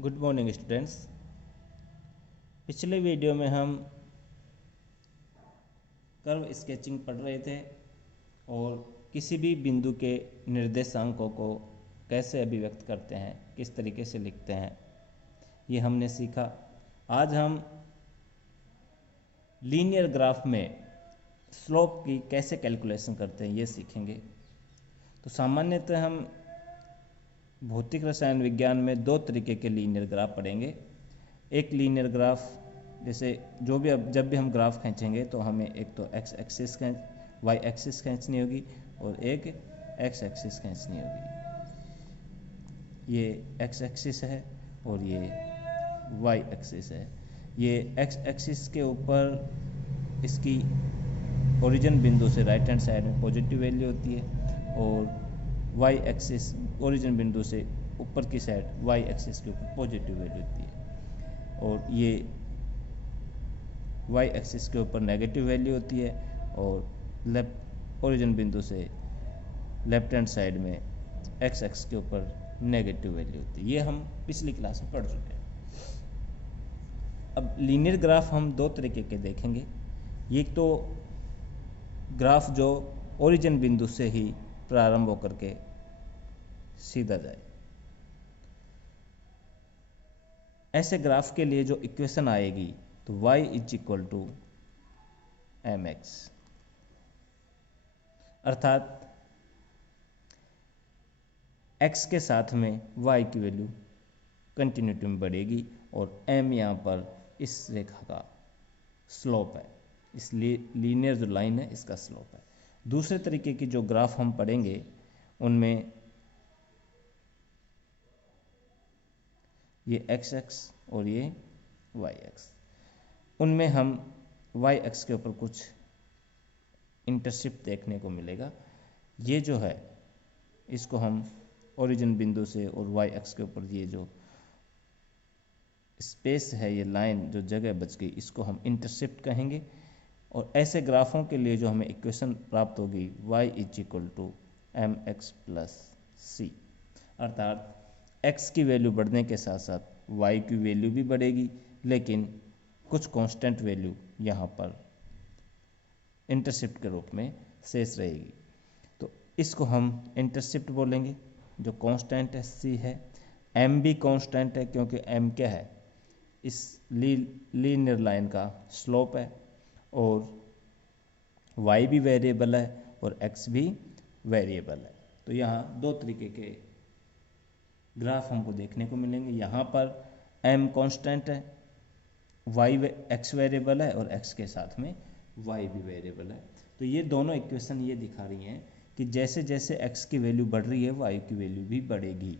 Good morning students. पिछले video में हम कर्व स्केचिंग पढ़ रहे थे और किसी भी बिंदु के निर्देशांकों को कैसे अभिव्यक्त करते हैं, किस तरीके से लिखते हैं, ये हमने सीखा। आज हम लीनियर ग्राफ में स्लोप की कैसे कैलकुलेशन करते हैं ये सीखेंगे। तो सामान्यतः हम भौतिक रसायन विज्ञान में दो तरीके के लीनियर ग्राफ पढ़ेंगे। एक लीनियर ग्राफ जैसे जब भी हम ग्राफ खींचेंगे तो हमें एक तो एक्स एक्सिस वाई एक्सिस खींचनी होगी और एक एक्स एक्सिस खींचनी होगी। ये एक्स एक्सिस है और ये वाई एक्सिस है। ये एक्स एक्सिस के ऊपर इसकी ओरिजिन बिंदु से राइट हैंड साइड में पॉजिटिव वैल्यू होती है और वाई एक्सिस ओरिजिन बिंदु से ऊपर की साइड वाई एक्सिस के ऊपर पॉजिटिव वैल्यू होती है और ये वाई एक्सिस के ऊपर नेगेटिव वैल्यू होती है और लेफ्ट ओरिजिन बिंदु से लेफ्ट हैंड साइड में एक्स एक्स के ऊपर नेगेटिव वैल्यू होती है। ये हम पिछली क्लास में पढ़ चुके हैं। अब लीनियर ग्राफ हम दो तरीके के देखेंगे। एक तो ग्राफ जो ओरिजिन बिंदु से ही प्रारंभ होकर के सीधा जाए। ऐसे ग्राफ के लिए जो इक्वेशन आएगी तो y is equal to M X, अर्थात x के साथ में y की वैल्यू कंटिन्यूटी में बढ़ेगी और m यहाँ पर इस रेखा का स्लोप है, इसलिए लीनियर जो लाइन है इसका स्लोप है। दूसरे तरीके की जो ग्राफ हम पढ़ेंगे उनमें ये एक्स एक्स और ये वाई एक्स, उनमें हम वाई एक्स के ऊपर कुछ इंटरशिफ्ट देखने को मिलेगा। ये जो है इसको हम ओरिजिन बिंदु से और वाई एक्स के ऊपर ये जो स्पेस है, ये लाइन जो जगह बच गई, इसको हम इंटरशिफ्ट कहेंगे। और ऐसे ग्राफों के लिए जो हमें इक्वेशन प्राप्त होगी y is equal to M X plus C, अर्थात x की वैल्यू बढ़ने के साथ साथ y की वैल्यू भी बढ़ेगी, लेकिन कुछ कांस्टेंट वैल्यू यहाँ पर इंटरशिफ्ट के रूप में शेष रहेगी। तो इसको हम इंटरशिफ्ट बोलेंगे। जो कांस्टेंट है c है, m भी कांस्टेंट है क्योंकि m क्या है, इस लीनियर लाइन का स्लोप है और y भी वेरिएबल है और x भी वेरिएबल है। तो यहाँ दो तरीके के ग्राफ हमको देखने को मिलेंगे। यहाँ पर m कांस्टेंट है, y x वेरिएबल है और x के साथ में y भी वेरिएबल है। तो ये दोनों इक्वेशन ये दिखा रही हैं कि जैसे जैसे x की वैल्यू बढ़ रही है y की वैल्यू भी बढ़ेगी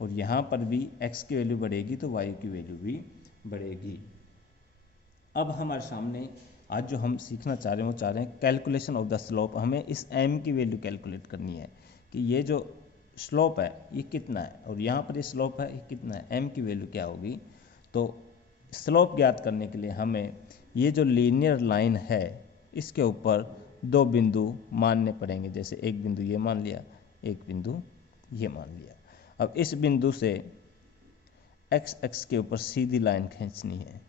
और यहाँ पर भी x की वैल्यू बढ़ेगी तो y की वैल्यू भी बढ़ेगी। अब हमारे सामने आज जो हम सीखना चाह रहे हैं वो चाह रहे हैं कैलकुलेशन ऑफ द स्लोप। हमें इस m की वैल्यू कैलकुलेट करनी है कि ये जो स्लोप है ये कितना है और यहाँ पर ये स्लोप है ये कितना है, m की वैल्यू क्या होगी। तो स्लोप ज्ञात करने के लिए हमें ये जो लीनियर लाइन है इसके ऊपर दो बिंदु मानने पड़ेंगे। जैसे एक बिंदु ये मान लिया, एक बिंदु ये मान लिया। अब इस बिंदु से एक्स एक्स के ऊपर सीधी लाइन खींचनी है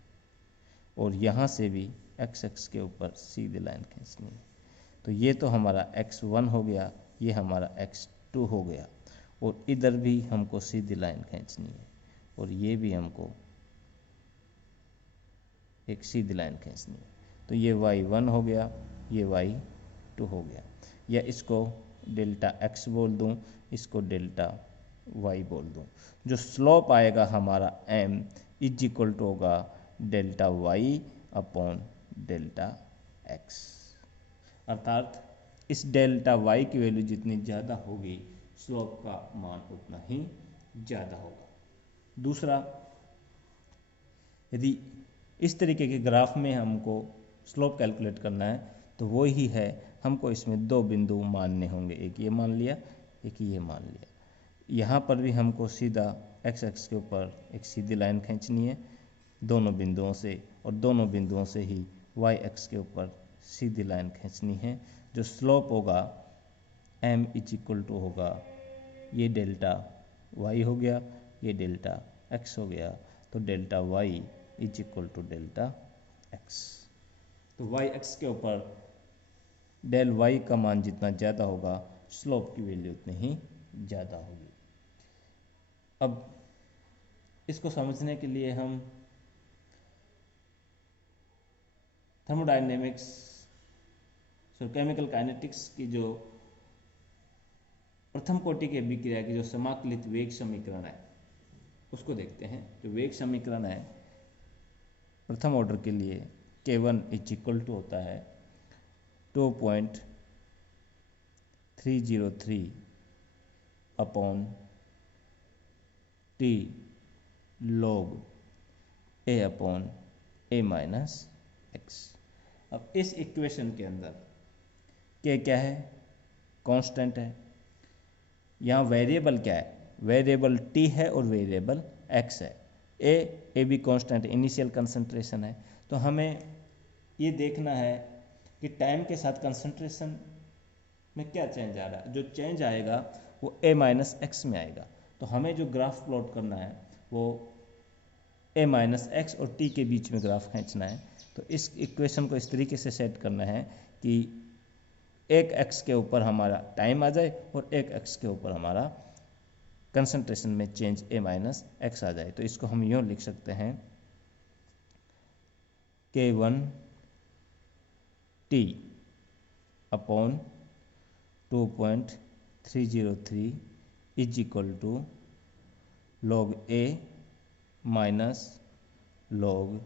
और यहाँ से भी एक्स एक्स के ऊपर सीधी लाइन खींचनी है। तो ये तो हमारा x1 हो गया, ये हमारा x2 हो गया और इधर भी हमको सीधी लाइन खींचनी है और ये भी हमको एक सीधी लाइन खींचनी है। तो ये y1 हो गया, ये y2 हो गया, या इसको डेल्टा x बोल दूँ, इसको डेल्टा y बोल दूँ। जो स्लोप आएगा हमारा m इज इक्वल टू होगा delta y upon delta x, अर्थात इस डेल्टा y की वैल्यू जितनी ज़्यादा होगी स्लोप का मान उतना ही ज़्यादा होगा। दूसरा, यदि इस तरीके के ग्राफ में हमको स्लोप कैलकुलेट करना है तो वो ही है, हमको इसमें दो बिंदु मानने होंगे, एक ये मान लिया, एक ये मान लिया। यहाँ पर भी हमको सीधा एक्स एक्स के ऊपर एक सीधी लाइन खींचनी है दोनों बिंदुओं से और दोनों बिंदुओं से ही वाई एक्स के ऊपर सीधी लाइन खींचनी है। जो स्लोप होगा m इज इक्वल टू होगा ये डेल्टा y हो गया, ये डेल्टा एक्स हो गया, तो delta Y is equal to delta X. तो वाई एक्स के ऊपर डेल वाई का मान जितना ज़्यादा होगा स्लोप की वैल्यू उतनी ही ज़्यादा होगी। अब इसको समझने के लिए हम थर्मोडायनेमिक्स और केमिकल काइनेटिक्स की जो प्रथम कोटि की अभिक्रिया की जो समाकलित वेग समीकरण है उसको देखते हैं। जो वेग समीकरण है प्रथम ऑर्डर के लिए K1 इज इक्वल टू होता है 2.303 upon T log a upon a minus X. अब इस इक्वेशन के अंदर K क्या है? कांस्टेंट है। यहाँ वेरिएबल क्या है? वेरिएबल T है और वेरिएबल X है। ए भी कांस्टेंट इनिशियल कंसंट्रेशन है। तो हमें ये देखना है कि टाइम के साथ कंसंट्रेशन में क्या चेंज आ रहा है। जो चेंज आएगा वो a माइनस एक्स में आएगा। तो हमें जो ग्राफ प्लॉट करना है वो a माइनस एक्स और t के बीच में ग्राफ खींचना है। तो इस इक्वेशन को इस तरीके से सेट करना है कि एक x के ऊपर हमारा टाइम आ जाए और एक x के ऊपर हमारा कंसंट्रेशन में चेंज a माइनस एक्स आ जाए। तो इसको हम यूँ लिख सकते हैं K1 t upon 2.303 is equal to log a minus log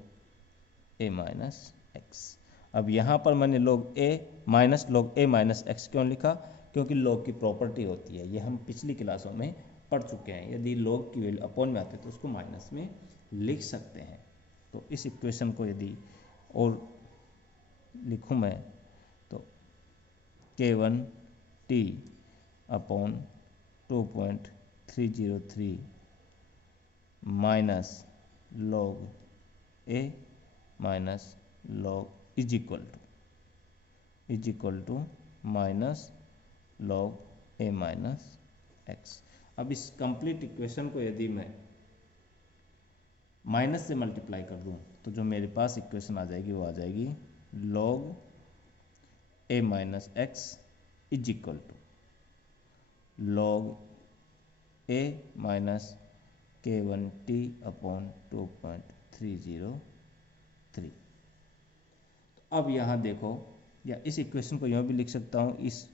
a minus X. अब यहाँ पर मैंने log a माइनस एक्स क्यों लिखा? क्योंकि log की प्रॉपर्टी होती है, ये हम पिछली क्लासों में पढ़ चुके हैं। यदि log की वैल्यू अपॉन में आती है तो उसको माइनस में लिख सकते हैं। तो इस इक्वेशन को यदि और लिखूँ मैं तो K1 t upon 2.303 minus log a minus log is equal to minus log a minus X. अब इस कंप्लीट इक्वेशन को यदि मैं माइनस से मल्टीप्लाई कर दूं तो जो मेरे पास इक्वेशन आ जाएगी वो आ जाएगी log a minus X is equal to log a minus K1t upon 2.303। तो अब यहाँ देखो, या इस इक्वेशन को यूँ भी लिख सकता हूँ, इस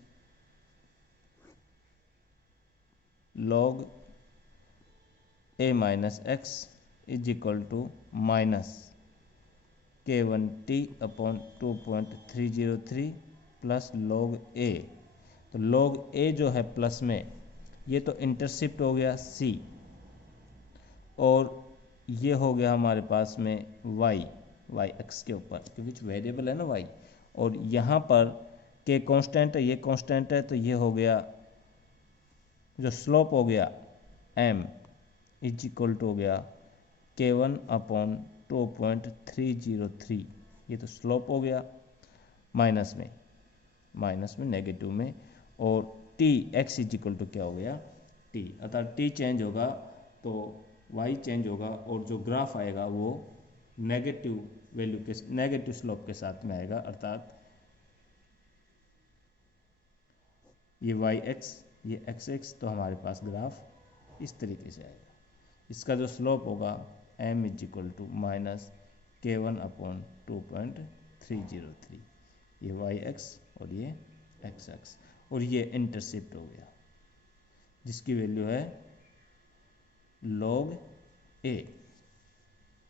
log a minus X is equal to minus K1t upon 2.303 plus log a। तो log a जो है प्लस में, ये तो इंटरशिफ्ट हो गया c और ये हो गया हमारे पास में y एक्स के ऊपर, क्योंकि वेरिएबल है ना y। और यहाँ पर k कांस्टेंट है, ये कांस्टेंट है, तो ये हो गया जो स्लोप हो गया m इज इक्वल टू हो गया K1 अपॉन 2.303। ये तो स्लोप हो गया माइनस में नेगेटिव में, और t x is equal to क्या हो गया t। अर्थात t चेंज होगा तो y चेंज होगा और जो ग्राफ आएगा वो नेगेटिव वैल्यू के नेगेटिव स्लोप के साथ में आएगा। अर्थात ये y(x) ये x(x), तो हमारे पास ग्राफ इस तरीके से आएगा। इसका जो स्लोप होगा m is equal to minus K1 upon 2.303। ये y(x) और ये x(x), और ये इंटरसेप्ट हो गया जिसकी वैल्यू है log a।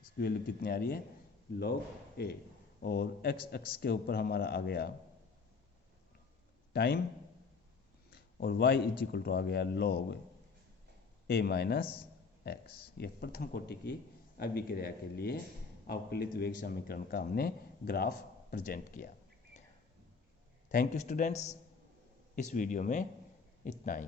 इसकी वैल्यू कितनी आ रही है? log a। और x के ऊपर हमारा आ गया टाइम, और y इज इक्वल टू आ गया log a माइनस एक्स। ये प्रथम कोटि की अभिक्रिया के लिए अवकलित वेग समीकरण का हमने ग्राफ प्रेजेंट किया। थैंक यू स्टूडेंट्स, इस वीडियो में इतना ही।